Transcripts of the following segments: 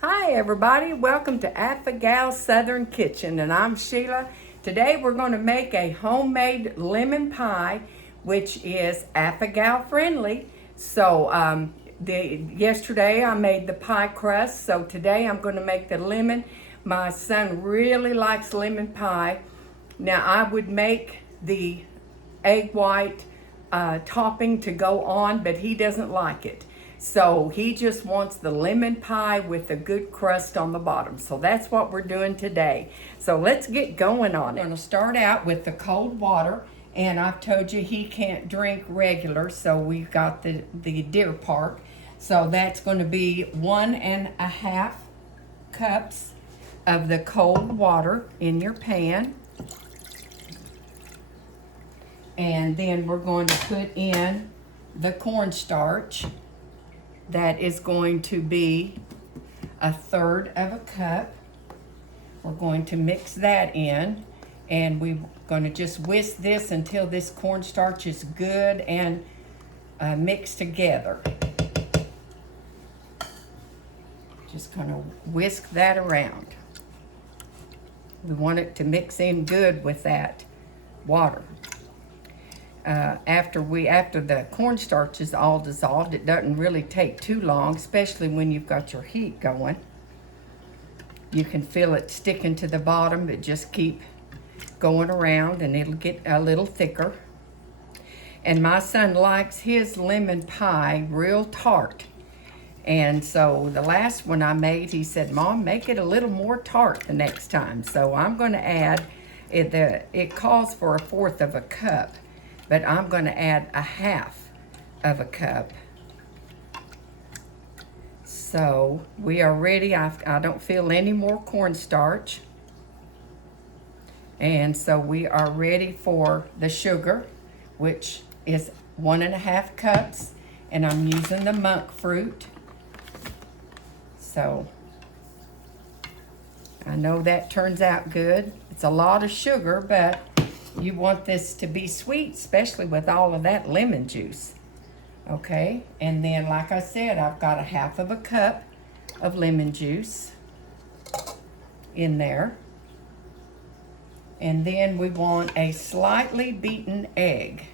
Hi everybody, welcome to Affigal Southern Kitchen, and I'm Sheila. Today we're going to make a homemade lemon pie, which is Affigal friendly. So yesterday I made the pie crust, so today I'm going to make the lemon. My son really likes lemon pie. Now I would make the egg white topping to go on, but he doesn't like it. So he just wants the lemon pie with a good crust on the bottom. So that's what we're doing today. So let's get going on it. We're going to start out with the cold water. And I've told you he can't drink regular, so we've got the Deer Park. So that's going to be 1.5 cups of the cold water in your pan. And then we're going to put in the cornstarch. That is going to be 1/3 of a cup. We're going to mix that in, and we're going to just whisk this until this cornstarch is good and mixed together. Just going to whisk that around. We want it to mix in good with that water. After the cornstarch is all dissolved, it doesn't really take too long, especially when you've got your heat going. You can feel it sticking to the bottom, but just keep going around and it'll get a little thicker. And my son likes his lemon pie real tart. And so the last one I made, he said, "Mom, make it a little more tart the next time." So I'm going to add, it calls for 1/4 of a cup. But I'm going to add 1/2 of a cup. So we are ready. I don't feel any more cornstarch. And so we are ready for the sugar, which is 1.5 cups. And I'm using the monk fruit. So I know that turns out good. It's a lot of sugar, but you want this to be sweet, especially with all of that lemon juice. Okay, and then like I said, I've got 1/2 of a cup of lemon juice in there. And then we want a slightly beaten egg.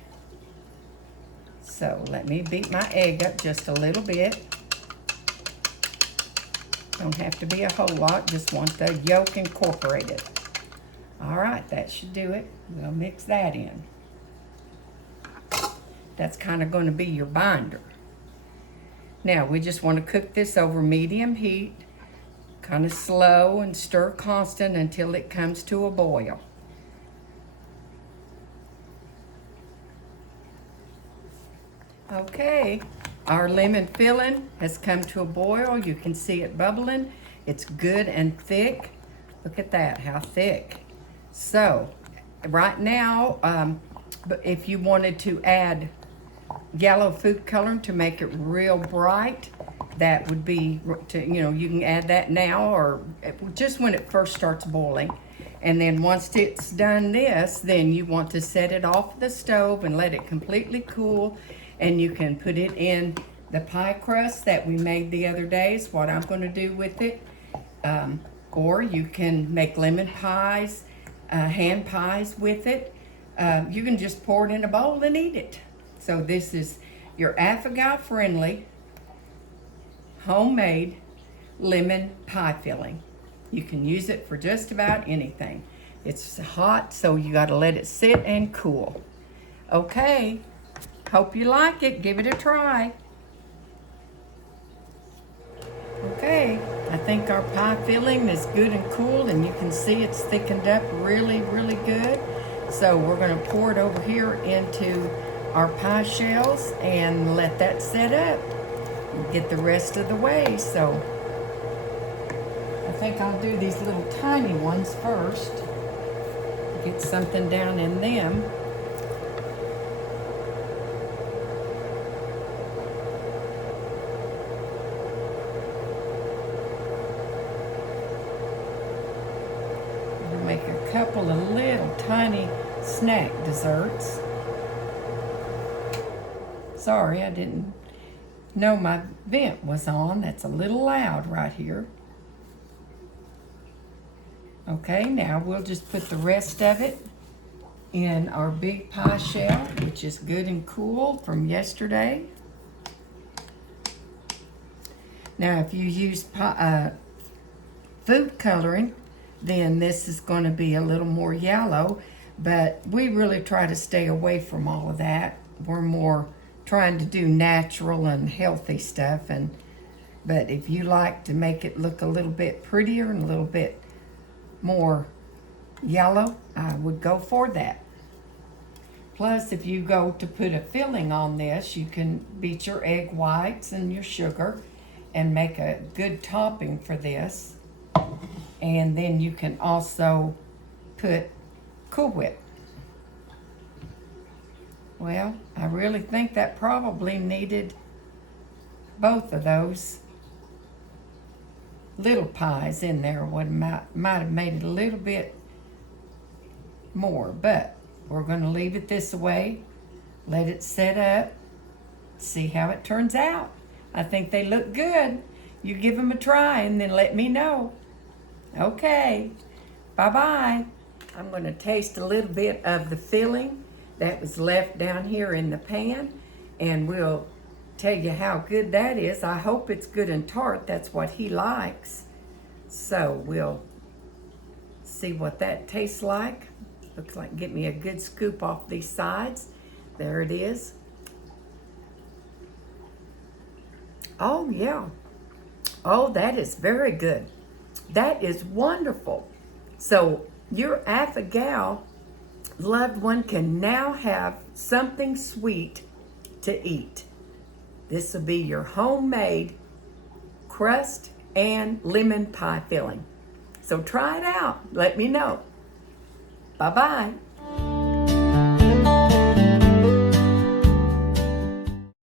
So let me beat my egg up just a little bit. Don't have to be a whole lot, just want the yolk incorporated. All right, that should do it. We'll mix that in. That's kind of going to be your binder. Now, we just want to cook this over medium heat, kind of slow, and stir constant until it comes to a boil. Okay, our lemon filling has come to a boil. You can see it bubbling. It's good and thick. Look at that, how thick. So, right now, if you wanted to add yellow food coloring to make it real bright, that would be, you can add that now or just when it first starts boiling. And then once it's done this, then you want to set it off the stove and let it completely cool. And you can put it in the pie crust that we made the other day is what I'm going to do with it. Or you can make lemon pies, hand pies with it. You can just pour it in a bowl and eat it. So this is your Affigal friendly, homemade lemon pie filling. You can use it for just about anything. It's hot, so you got to let it sit and cool. Okay, hope you like it. Give it a try. Okay, I think our pie filling is good and cool, and you can see it's thickened up really, really good. So we're going to pour it over here into our pie shells and let that set up and get the rest of the way. So I think I'll do these little tiny ones first. Get something down in them. Make a couple of little tiny snack desserts. Sorry, I didn't know my vent was on. That's a little loud right here. Okay, now we'll just put the rest of it in our big pie shell, which is good and cool from yesterday. Now, if you use food coloring, then this is going to be a little more yellow, but we really try to stay away from all of that. We're more trying to do natural and healthy stuff, but if you like to make it look a little bit prettier and a little bit more yellow, I would go for that. Plus, if you go to put a filling on this, you can beat your egg whites and your sugar and make a good topping for this. And then you can also put Cool Whip. Well, I really think that probably needed both of those little pies in there. Might have made it a little bit more, but we're going to leave it this way, let it set up, see how it turns out. I think they look good. You give them a try and then let me know. Okay, bye-bye. I'm going to taste a little bit of the filling that was left down here in the pan, and we'll tell you how good that is. I hope it's good and tart. That's what he likes. So we'll see what that tastes like. Looks like, get me a good scoop off these sides. There it is. Oh, yeah. Oh, that is very good. That is wonderful. So your Affogato loved one can now have something sweet to eat. This will be your homemade crust and lemon pie filling. So try it out. Let me know. Bye-bye.